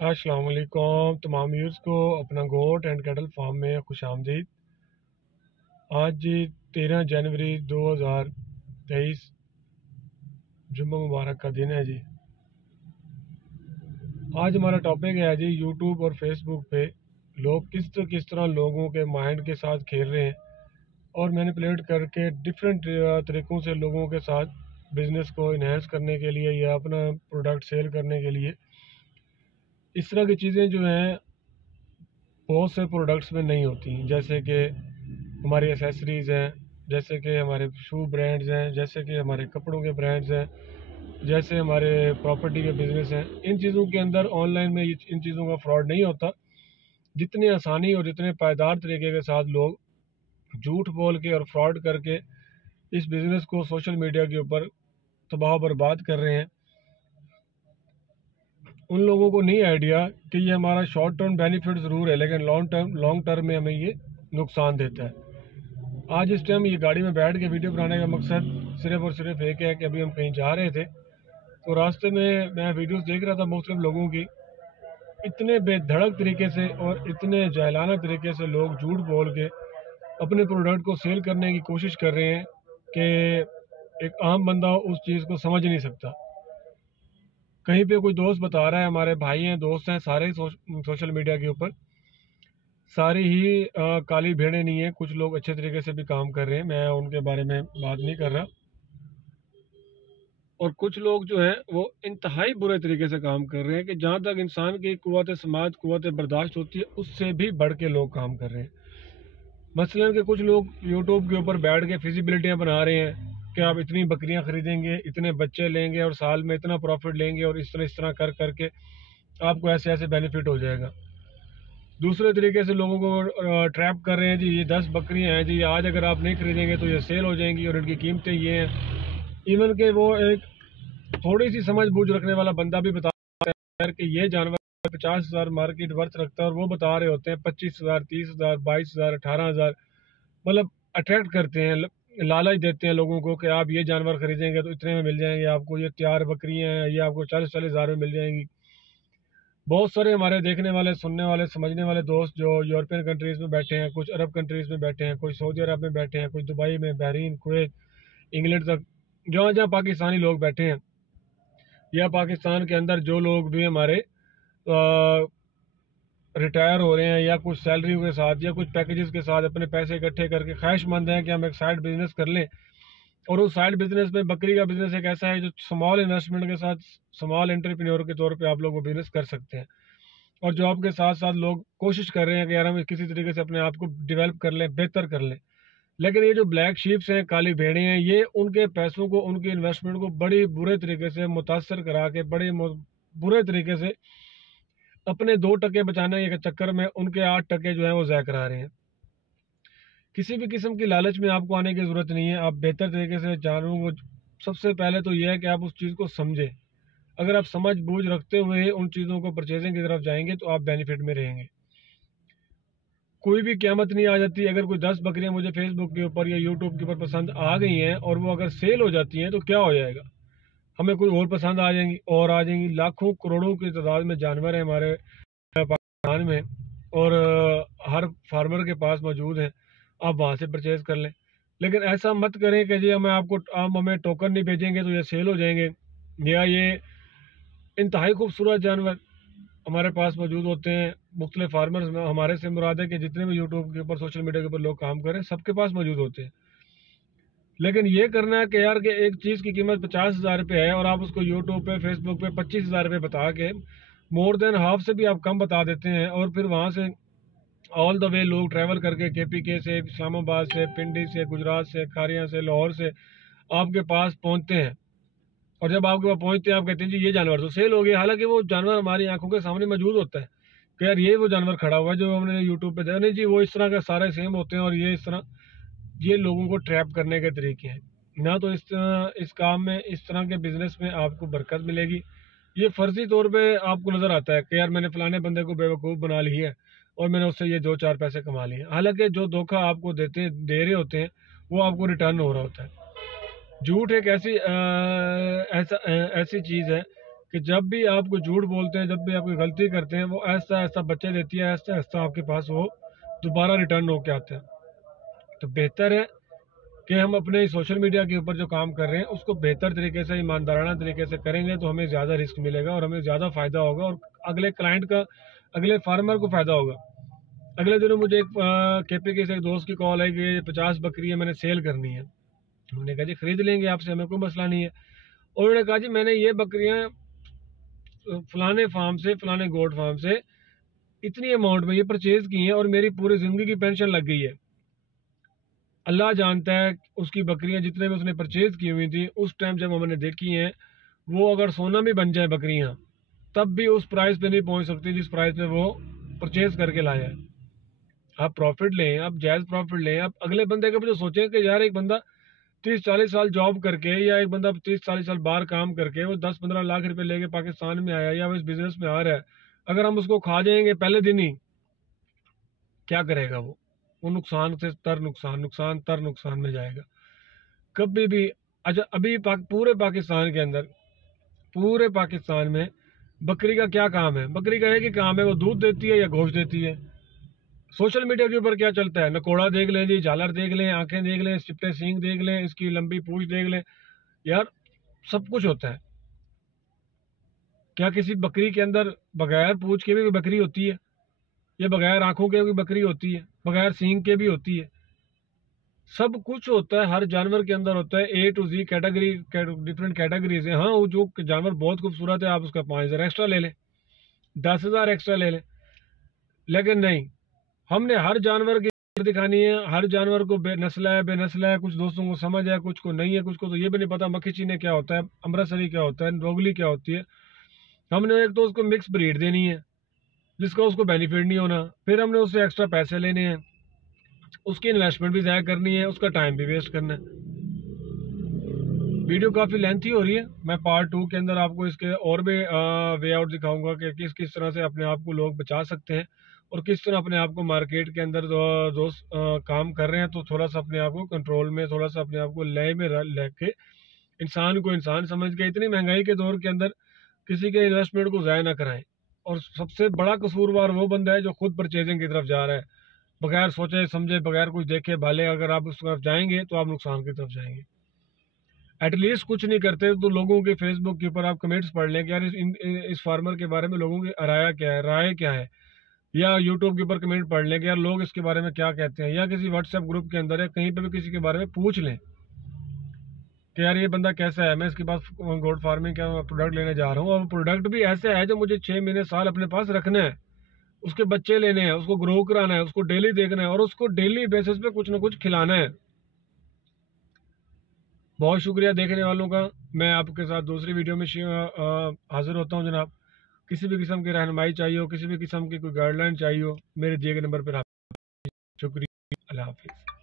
अस्सलाम वालेकुम तमाम व्यूज़ को अपना गोट एंड कैटल फार्म में खुश आमदीद। आज 13 जनवरी 2023 जुम्मा मुबारक का दिन है जी। आज हमारा टॉपिक है जी यूट्यूब और फेसबुक पे लोग किस तरह लोगों के माइंड के साथ खेल रहे हैं और मैनिपुलेट करके डिफरेंट तरीक़ों से लोगों के साथ बिज़नेस को इन्हेंस करने के लिए या अपना प्रोडक्ट सेल करने के लिए इस तरह की चीज़ें जो हैं बहुत से प्रोडक्ट्स में नहीं होती, जैसे कि हमारी एसेसरीज़ हैं, जैसे कि हमारे शू ब्रांड्स हैं, जैसे कि हमारे कपड़ों के ब्रांड्स हैं, जैसे हमारे प्रॉपर्टी के बिज़नेस हैं। इन चीज़ों के अंदर ऑनलाइन में इन चीज़ों का फ्रॉड नहीं होता। जितनी आसानी और जितने पायदार तरीके के साथ लोग झूठ बोल के और फ्रॉड करके इस बिज़नेस को सोशल मीडिया के ऊपर तबाह बर्बाद कर रहे हैं, उन लोगों को नहीं आइडिया कि ये हमारा शॉर्ट टर्म बेनिफिट ज़रूर है, लेकिन लॉन्ग टर्म में हमें ये नुकसान देता है। आज इस टाइम ये गाड़ी में बैठ के वीडियो बनाने का मकसद सिर्फ़ और सिर्फ एक है कि अभी हम कहीं जा रहे थे तो रास्ते में मैं वीडियोस देख रहा था मुख्तलिफ लोगों की। इतने बेधड़क तरीके से और इतने जाहिलाना तरीके से लोग झूठ बोल के अपने प्रोडक्ट को सेल करने की कोशिश कर रहे हैं कि एक आम बंदा उस चीज़ को समझ नहीं सकता। कहीं पे कोई दोस्त बता रहा है, हमारे भाई हैं, दोस्त हैं, सारे ही सोशल मीडिया के ऊपर सारी ही काली भेड़ें नहीं है। कुछ लोग अच्छे तरीके से भी काम कर रहे हैं, मैं उनके बारे में बात नहीं कर रहा। और कुछ लोग जो हैं वो इंतहाई बुरे तरीके से काम कर रहे हैं कि जहाँ तक इंसान की कुव्वत समाज कुव्वत बर्दाश्त होती है उससे भी बढ़ के लोग काम कर रहे हैं। मसलन कि कुछ लोग यूट्यूब के ऊपर बैठ के फिजिबिलिटियाँ बना रहे हैं कि आप इतनी बकरियां खरीदेंगे, इतने बच्चे लेंगे और साल में इतना प्रॉफिट लेंगे और इस तरह कर करके आपको ऐसे ऐसे बेनिफिट हो जाएगा। दूसरे तरीके से लोगों को ट्रैप कर रहे हैं जी, ये 10 बकरियां हैं जी, आज अगर आप नहीं खरीदेंगे तो ये सेल हो जाएंगी और इनकी कीमतें ये हैं। इवन के वो एक थोड़ी सी समझ बूझ रखने वाला बंदा भी बता रहा है कि ये जानवर 50,000 मार्केट वर्थ रखता है और वो बता रहे होते हैं 25,000, 30,000, 22,000, 18,000। मतलब अट्रैक्ट करते हैं, लालच देते हैं लोगों को कि आप ये जानवर खरीदेंगे तो इतने में मिल जाएंगे आपको, ये तैयार बकरियां हैं, ये आपको 40-40,000 में मिल जाएंगी। बहुत सारे हमारे देखने वाले, सुनने वाले, समझने वाले दोस्त जो यूरोपियन कंट्रीज़ में बैठे हैं, कुछ अरब कंट्रीज़ में बैठे हैं, कोई सऊदी अरब में बैठे हैं, कुछ दुबई में, बहरीन, कुवैत, इंग्लैंड तक, जहाँ जहाँ पाकिस्तानी लोग बैठे हैं या पाकिस्तान के अंदर जो लोग भी हमारे रिटायर हो रहे हैं या कुछ सैलरी के साथ या कुछ पैकेजेस के साथ अपने पैसे इकट्ठे करके ख्वाहिशमंद हैं कि हम एक साइड बिजनेस कर लें। और उस साइड बिजनेस में बकरी का बिजनेस एक ऐसा है जो स्मॉल इन्वेस्टमेंट के साथ स्मॉल एंटरप्रेन्योर के तौर पे आप लोग वो बिजनेस कर सकते हैं। और जॉब के साथ साथ लोग कोशिश कर रहे हैं कि यार हम किसी तरीके से अपने आप को डेवलप कर लें, बेहतर कर लें। लेकिन ये जो ब्लैक शीप्स हैं, काली भेड़ें हैं, ये उनके पैसों को, उनकी इन्वेस्टमेंट को बड़ी बुरे तरीके से मुतासर करा के, बड़े बुरे तरीके से अपने 2% बचाने के चक्कर में उनके 8% जो है वो ज़ाया करा रहे हैं। किसी भी किस्म की लालच में आपको आने की ज़रूरत नहीं है। आप बेहतर तरीके से जानो। वो सबसे पहले तो यह है कि आप उस चीज़ को समझें। अगर आप समझ बूझ रखते हुए उन चीज़ों को परचेजिंग की तरफ जाएंगे तो आप बेनिफिट में रहेंगे। कोई भी क़यामत नहीं आ जाती। अगर कोई 10 बकरियां मुझे फेसबुक के ऊपर या यूट्यूब के ऊपर पसंद आ गई हैं और वो अगर सेल हो जाती हैं तो क्या हो जाएगा? हमें कोई और पसंद आ जाएंगी और आ जाएंगी। लाखों करोड़ों की तादाद में जानवर हैं हमारे पाकिस्तान में और हर फार्मर के पास मौजूद हैं। आप वहाँ से परचेज़ कर लें। लेकिन ऐसा मत करें कि जी आप हमें टोकन नहीं भेजेंगे तो ये सेल हो जाएंगे। या ये इंतहाई खूबसूरत जानवर हमारे पास मौजूद होते हैं। मुख्तलिफ फार्मर्स में हमारे से मुराद है कि जितने भी यूट्यूब के ऊपर, सोशल मीडिया के ऊपर लोग काम करें, सबके पास मौजूद होते हैं। लेकिन ये करना है कि यार कि एक चीज़ की कीमत 50,000 रुपये है और आप उसको यूट्यूब पे, फेसबुक पे 25,000 रुपये बता के मोर देन हाफ से भी आप कम बता देते हैं और फिर वहाँ से ऑल द वे लोग ट्रैवल करके KPK से, इस्लामाबाद से, पिंडी से, गुजरात से, खारिया से, लाहौर से आपके पास पहुँचते हैं। और जब आपके पास पहुँचते हैं आप कहते हैं जी ये जानवर तो सेल हो गया। हालांकि वो जानवर हमारी आंखों के सामने मौजूद होता है कि यार ये वो जानवर खड़ा हुआ है जो हमने यूट्यूब पे देखा। नहीं जी, वो इस तरह के सारे सेम होते हैं और ये इस तरह, ये लोगों को ट्रैप करने के तरीके हैं ना। तो इस काम में, इस तरह के बिजनेस में आपको बरकत मिलेगी। ये फर्जी तौर पे आपको नज़र आता है कि यार मैंने फलाने बंदे को बेवकूफ़ बना लिया है और मैंने उससे ये 2-4 पैसे कमा लिए। हालांकि जो धोखा आपको दे रहे होते हैं वो आपको रिटर्न हो रहा होता है। झूठ एक ऐसी चीज़ है कि जब भी आप कोई झूठ बोलते हैं, जब भी आप कोई गलती करते हैं, वो ऐसा ऐसा बच्चे देती है, ऐसा ऐसा आपके पास वो दोबारा रिटर्न होके आता है। तो बेहतर है कि हम अपने सोशल मीडिया के ऊपर जो काम कर रहे हैं उसको बेहतर तरीके से, ईमानदाराना तरीके से करेंगे तो हमें ज़्यादा रिस्क मिलेगा और हमें ज़्यादा फ़ायदा होगा, और अगले क्लाइंट का, अगले फार्मर को फ़ायदा होगा। अगले दिनों मुझे एक केपी के से एक दोस्त की कॉल है कि 50 बकरियाँ मैंने सेल करनी है। हमने कहा जी खरीद लेंगे आपसे, हमें कोई मसला नहीं है। और उन्होंने कहा जी मैंने ये बकरियाँ फलाने फार्म से, फलाने गोट फार्म से इतनी अमाउंट में ये परचेज की हैं और मेरी पूरी ज़िंदगी की पेंशन लग गई है। अल्लाह जानता है उसकी बकरियां जितने में उसने परचेज की हुई थी उस टाइम जब हमने देखी हैं, वो अगर सोना भी बन जाए बकरियां तब भी उस प्राइस पे नहीं पहुंच सकती जिस प्राइस पे वो परचेज करके लाया है। आप प्रॉफिट लें, आप जायज़ प्रॉफिट लें। आप अगले बंदे का भी तो सोचें कि यार एक बंदा 30-40 साल जॉब करके, या एक बंदा 30-40 साल बाहर काम करके वो 10-15 लाख रुपए लेके पाकिस्तान में आया या वो इस बिजनेस में आ रहा है, अगर हम उसको खा जाएंगे पहले दिन ही, क्या करेगा वो नुकसान से तर नुकसान, नुकसान तर नुकसान में जाएगा कभी भी। अच्छा अभी पूरे पाकिस्तान के अंदर, पूरे पाकिस्तान में बकरी का क्या काम है? बकरी का एक ही काम है, वो दूध देती है या गोश्त देती है। सोशल मीडिया के ऊपर क्या चलता है? नकोड़ा देख लें जी, झालर देख लें, आंखें देख लें, चिपटे सींग देख लें, इसकी लंबी पूंछ देख लें, यार सब कुछ होता है। क्या किसी बकरी के अंदर बगैर पूंछ के भी कोई बकरी होती है? या बगैर आंखों के भी बकरी होती है? बगैर सींग के भी होती है? सब कुछ होता है, हर जानवर के अंदर होता है। A to G category, different categories है। हाँ वो जो जानवर बहुत खूबसूरत है आप उसका 5,000 एक्स्ट्रा ले लें, 10,000 एक्स्ट्रा ले लें, लेकिन नहीं, हमने हर जानवर की दिखानी है। हर जानवर को बेनस्ल है, बेनस्ल है, कुछ दोस्तों को समझ है, कुछ को नहीं है, कुछ को तो ये भी नहीं पता मक्खी चीने क्या होता है, अमृतसरी क्या होता है, रोगली क्या होती है। हमने एक तो उसको मिक्स ब्रीड देनी है जिसका उसको बेनिफिट नहीं होना, फिर हमने उससे एक्स्ट्रा पैसे लेने हैं, उसकी इन्वेस्टमेंट भी ज़ाया करनी है, उसका टाइम भी वेस्ट करना है। वीडियो काफ़ी लेंथी हो रही है, मैं पार्ट 2 के अंदर आपको इसके और भी वे आउट दिखाऊंगा कि किस किस तरह से अपने आप को लोग बचा सकते हैं और किस तरह अपने आप को मार्केट के अंदर दोस्त काम कर रहे हैं तो थोड़ा सा अपने आप को कंट्रोल में, थोड़ा सा अपने आप को लय में लेके, इंसान को इंसान समझ के, इतनी महंगाई के दौर के अंदर किसी के इन्वेस्टमेंट को ज़ाया ना कराएं। और सबसे बड़ा कसूरवार वो बंदा है जो खुद परचेजिंग की तरफ जा रहा है, बगैर सोचे समझे, बगैर कुछ देखे भाले। अगर आप उस तरफ जाएंगे तो आप नुकसान की तरफ जाएंगे। एटलीस्ट कुछ नहीं करते तो लोगों के फेसबुक के ऊपर आप कमेंट्स पढ़ लें कि यार इस फार्मर के बारे में लोगों की राय क्या है, या यूट्यूब के ऊपर कमेंट पढ़ लें कि यार लोग इसके बारे में क्या कहते हैं, या किसी व्हाट्सएप ग्रुप के अंदर या कहीं पे भी किसी के बारे में पूछ लें कि यार ये बंदा कैसा है, मैं इसके पास गोट फार्मिंग का प्रोडक्ट लेने जा रहा हूँ और प्रोडक्ट भी ऐसा है जो मुझे 6 महीने साल अपने पास रखना है, उसके बच्चे लेने हैं, उसको ग्रो कराना है, उसको डेली देखना है और उसको डेली बेसिस पे कुछ ना कुछ खिलाना है। बहुत शुक्रिया देखने वालों का। मैं आपके साथ दूसरी वीडियो में हाजिर होता हूँ जनाब। किसी भी किस्म की रहनुमाई चाहिए हो, किसी भी किस्म की कोई गाइडलाइन चाहिए हो, मेरे दिए गए नंबर पर आप। शुक्रिया, अल्लाह हाफिज़।